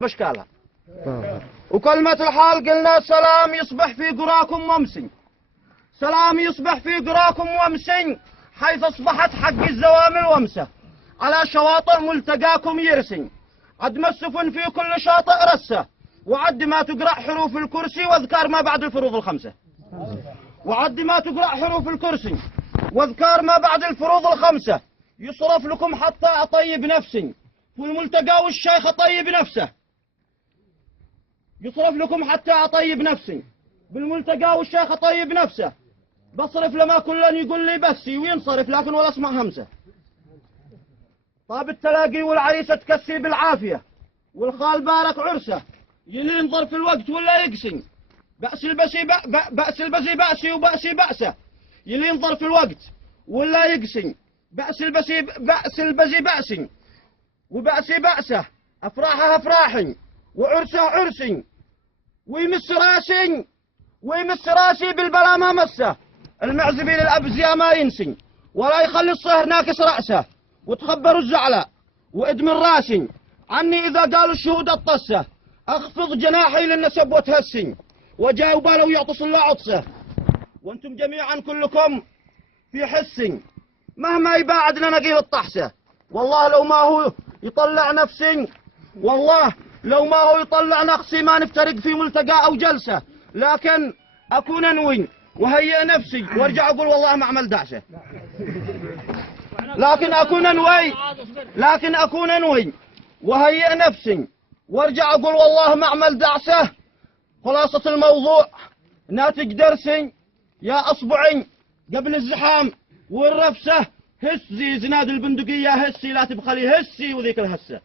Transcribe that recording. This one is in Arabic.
باشكالها. وكلمة الحال قلنا سلام يصبح في قراكم ومسن، سلام يصبح في قراكم ومسن، حيث أصبحت حق الزوامل ومسة على شواطئ ملتقاكم يرسن، عد السفن في كل شاطئ رسة، وعد ما تقرأ حروف الكرسي واذكار ما بعد الفروض الخمسة، وعد ما تقرأ حروف الكرسي واذكار ما بعد الفروض الخمسة، يصرف لكم حتى أطيب نفسي في الملتقى والشيخ أطيب نفسه، يصرف لكم حتى أطيب نفسي بالملتقى والشيخ أطيب نفسه، بصرف لما كلن يقول لي بسي وينصرف لكن ولا اسمع همسه. طاب التلاقي والعريسة تكسي بالعافية، والخال بارك عرسه يلين ظرف الوقت ولا يقسي، بأس البسي بأس البسي بأسي وبأسي بأسه يلين ظرف الوقت ولا يقسي، بأس البسي بأسي وبأسي بأسه، أفراحها أفراحي وعرسه عرسي، ويمس راسي بالبلا ما مسه، المعزبي للأبزياء ما ينسي ولا يخلي الصهر ناكس رأسه، وتخبروا الزعلاء وادم راسي عني إذا قالوا الشهود الطسه، أخفض جناحي للنسب وتهسي وجاوب لو يعطس الله عطسه، وانتم جميعا كلكم في حسي مهما يباعد لنا نقيل الطحسه، والله لو ما هو يطلع نفسي، والله لو ما هو يطلع نقصي ما نفترق في ملتقى أو جلسة، لكن أكون أنوي وهيئ نفسي وارجع أقول والله ما عمل دعسة، لكن أكون أنوي وهيئ نفسي وارجع أقول والله ما عمل دعسة. خلاصة الموضوع ناتج درسي يا أصبعي قبل الزحام والرفسة، هسي زناد البندقية هسي لا تبخلي هسي وذيك الهسة.